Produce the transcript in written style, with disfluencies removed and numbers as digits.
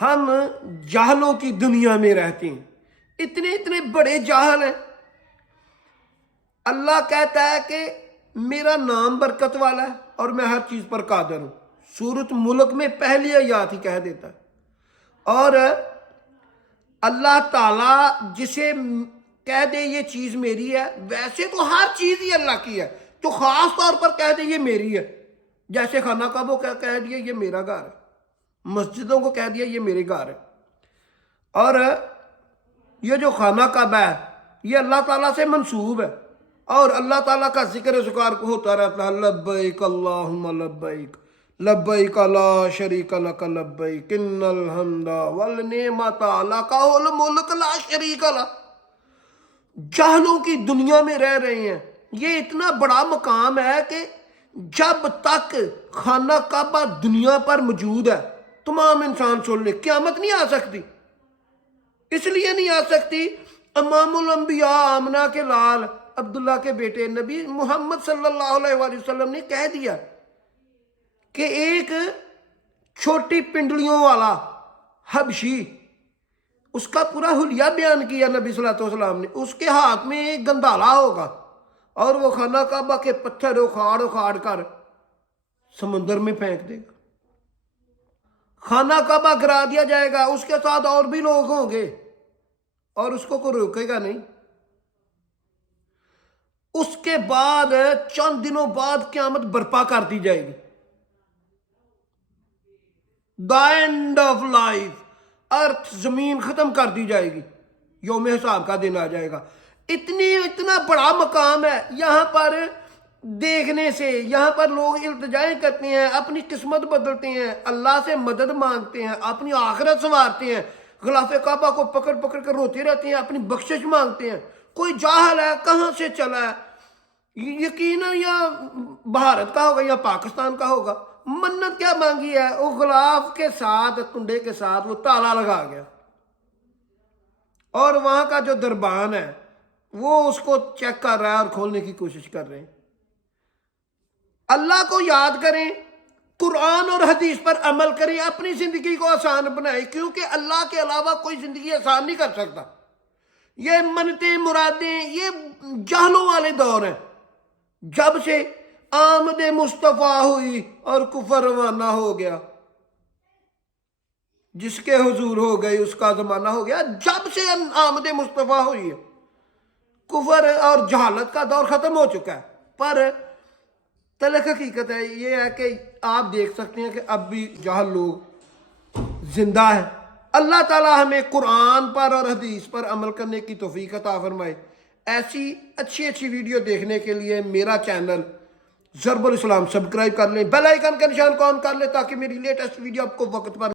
ہم جاہلوں کی دنیا میں رہتے ہیں، اتنے اتنے بڑے جاہل ہیں۔ اللہ کہتا ہے کہ میرا نام برکت والا ہے اور میں ہر چیز پر قادر ہوں، سورۃ ملک میں پہلی آیات ہی کہہ دیتا ہے۔ اور اللہ تعالیٰ جسے کہہ دے یہ چیز میری ہے، ویسے تو ہر چیز ہی اللہ کی ہے، جو خاص طور پر کہہ دے یہ میری ہے، جیسے خانہ کعبہ کو کہہ دیا یہ میرا گھر ہے، مسجدوں کو کہہ دیا یہ میرے گھر ہے۔ اور یہ جو خانہ کعبہ ہے یہ اللہ تعالیٰ سے منسوب ہے، اور اللہ تعالیٰ کا ذکر اذکار ہوتا رہتا ہے، لبیک اللہم لبیک لبیک لا شریک لک لبیک ان الحمد والنعمت لک والملک لا شریک لک۔ جاہلوں کی دنیا میں رہ رہے ہیں۔ یہ اتنا بڑا مقام ہے کہ جب تک خانہ کعبہ دنیا پر موجود ہے تمام انسان سن لے، قیامت نہیں آ سکتی۔ اس لیے نہیں آ سکتی، امام الانبیاء آمنہ کے لال عبداللہ کے بیٹے نبی محمد صلی اللہ علیہ وآلہ وسلم نے کہہ دیا کہ ایک چھوٹی پنڈلیوں والا حبشی، اس کا پورا حلیہ بیان کیا نبی صلی اللہ علیہ وسلم نے، اس کے ہاتھ میں ایک گندھالا ہوگا اور وہ خانہ کعبہ کے پتھر اکھاڑ اکھاڑ کر سمندر میں پھینک دے گا، خانہ کعبہ گرا دیا جائے گا، اس کے ساتھ اور بھی لوگ ہوں گے اور اس کو کوئی روکے گا نہیں۔ اس کے بعد چند دنوں بعد قیامت برپا کر دی جائے گی، دا اینڈ آف لائف، ارتھ زمین ختم کر دی جائے گی، یوم حساب کا دن آ جائے گا۔ اتنا بڑا مقام ہے، یہاں پر دیکھنے سے یہاں پر لوگ التجائیں کرتے ہیں، اپنی قسمت بدلتے ہیں، اللہ سے مدد مانگتے ہیں، اپنی آخرت سنوارتے ہیں، غلاف کعبہ کو پکڑ پکڑ کر روتے رہتے ہیں، اپنی بخشش مانگتے ہیں۔ کوئی جاہل ہے کہاں سے چلا ہے، یقیناً یا بھارت کا ہوگا یا پاکستان کا ہوگا، منت کیا مانگی ہے، وہ غلاف کے ساتھ کنڈے کے ساتھ وہ تالا لگا گیا، اور وہاں کا جو دربان ہے وہ اس کو چیک کر رہا ہے اور کھولنے کی کوشش کر رہے ہیں۔ اللہ کو یاد کریں، قرآن اور حدیث پر عمل کریں، اپنی زندگی کو آسان بنائیں، کیونکہ اللہ کے علاوہ کوئی زندگی آسان نہیں کر سکتا۔ یہ منتیں مرادیں یہ جہلوں والے دور ہیں، جب سے آمد مصطفیٰ ہوئی اور کفر روانہ ہو گیا، جس کے حضور ہو گئی اس کا زمانہ ہو گیا۔ جب سے آمد مصطفیٰ ہوئی ہے کفر اور جہالت کا دور ختم ہو چکا ہے، پر تلخ حقیقت ہے یہ ہے کہ آپ دیکھ سکتے ہیں کہ اب بھی جاہل لوگ زندہ ہیں۔ اللہ تعالیٰ ہمیں قرآن پر اور حدیث پر عمل کرنے کی توفیق عطا فرمائے۔ ایسی اچھی اچھی ویڈیو دیکھنے کے لیے میرا چینل ضرب الاسلام سبسکرائب کر لیں، بیل آئیکن کا نشان کو آن کر لیں تاکہ میری لیٹسٹ ویڈیو آپ کو وقت پر